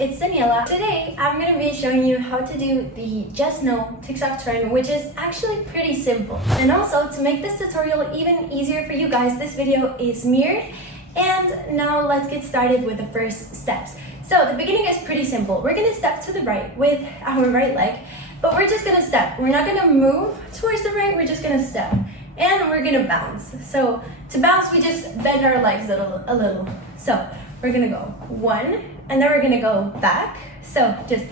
it's Daniela. Today, I'm going to be showing you how to do the Just Know TikTok trend, which is actually pretty simple. And also, to make this tutorial even easier for you guys, this video is mirrored. And now let's get started with the first steps. So the beginning is pretty simple. We're going to step to the right with our right leg, but we're just going to step. We're not going to move towards the right, we're just going to step. And we're going to bounce. So to bounce, we just bend our legs a little. So we're going to go 1, and then we're going to go back. So just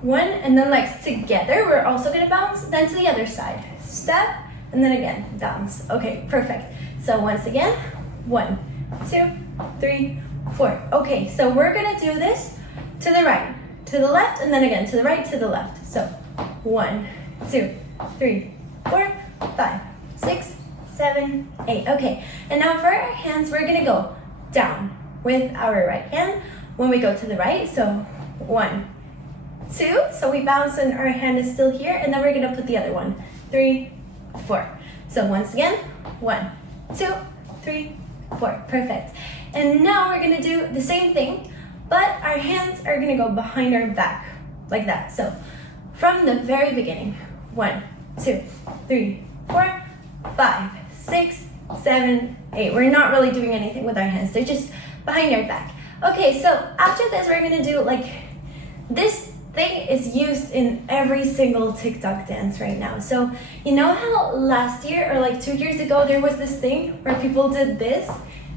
1, and then legs together. We're also going to bounce, then to the other side. Step, and then again, bounce. Okay, perfect. So once again, 1, 2, 3, 4. Okay, so we're going to do this to the right, to the left, and then again to the right, to the left. So 1, 2, 3, 4, 5, 6, 7, 8. Okay, and now for our hands, we're going to go down with our right hand when we go to the right. So 1, 2, so we bounce and our hand is still here, and then we're going to put the other one. 3, 4. So once again, 1, 2, 3, 4. Perfect. And now we're going to do the same thing, but our hands are going to go behind our back like that. So from the very beginning, 1, 2, 3, 4, 5, 6, 7, 8. We're not really doing anything with our hands. They're just behind our back. Okay, so after this, we're gonna do like, this thing is used in every single TikTok dance right now. So you know how last year or like 2 years ago, there was this thing where people did this,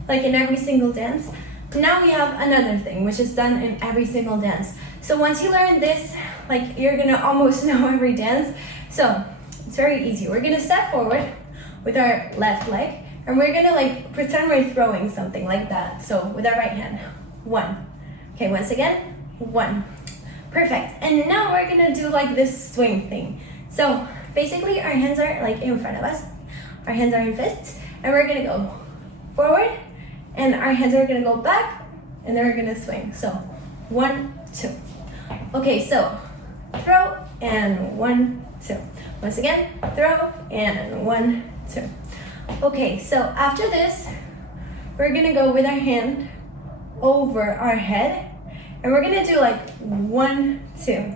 like in every single dance? Now we have another thing, which is done in every single dance. So once you learn this, like you're gonna almost know every dance. So it's very easy. We're gonna step forward with our left leg, and we're gonna like pretend we're throwing something like that. So with our right hand, 1. Okay, once again, 1. Perfect. And now we're gonna do like this swing thing. So basically our hands are like in front of us. Our hands are in fists, and we're gonna go forward, and our hands are gonna go back, and then we're gonna swing. So 1, 2. Okay, so throw, and 1, 2. Once again, throw, and 1, 2. Okay, so after this, we're gonna go with our hand over our head, and we're gonna do like 1, 2.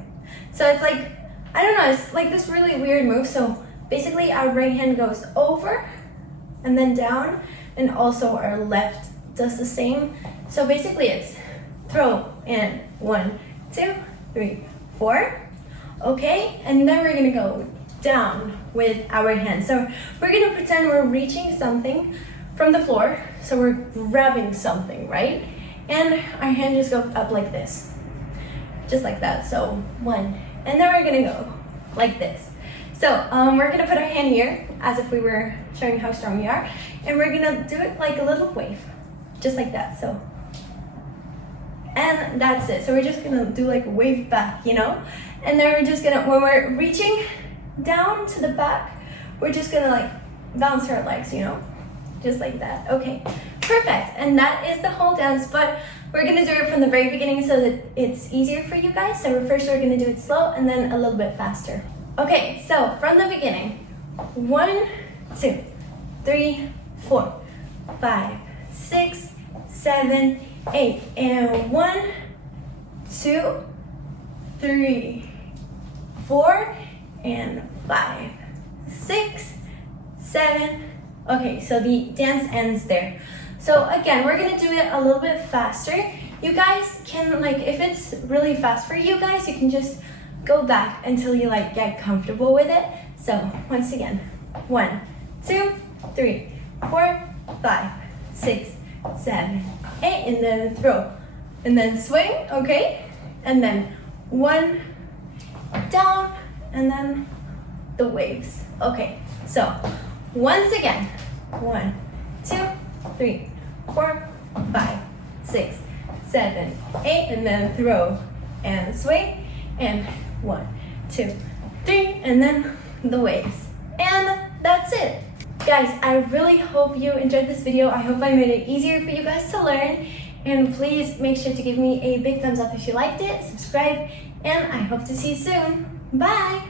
So it's like, I don't know, it's like this really weird move. So basically our right hand goes over and then down, and also our left does the same. So basically it's throw, and 1, 2, 3, 4. Okay, and then we're gonna go down with our hands. So we're gonna pretend we're reaching something from the floor. So we're grabbing something, right? And our hand just goes up like this, just like that. So 1, and then we're gonna go like this. So we're gonna put our hand here as if we were showing how strong we are, and we're gonna do it like a little wave, just like that. So, and that's it. So we're just gonna do like a wave back, you know? And then we're just gonna, when we're reaching down to the back, we're just gonna like bounce our legs, you know, just like that. Okay, perfect. And that is the whole dance, but we're gonna do it from the very beginning so that it's easier for you guys. So first we're gonna do it slow and then a little bit faster. Okay, so from the beginning, 1, 2, 3, 4, 5, 6, 7, 8, and 1, 2, 3, 4, and 5, 6, 7. Okay, so the dance ends there. So again, we're gonna do it a little bit faster. You guys can, like, if it's really fast for you guys, you can just go back until you like get comfortable with it. So once again, 1, 2, 3, 4, 5, 6, 7, 8, and then throw, and then swing, okay? And then 1, down, and then the waves. Okay, so once again, 1, 2, 3, 4, 5, 6, 7, 8, and then throw and swing, and 1, 2, 3, and then the waves. And that's it. Guys, I really hope you enjoyed this video. I hope I made it easier for you guys to learn. And please make sure to give me a big thumbs up if you liked it, subscribe, and I hope to see you soon. Bye!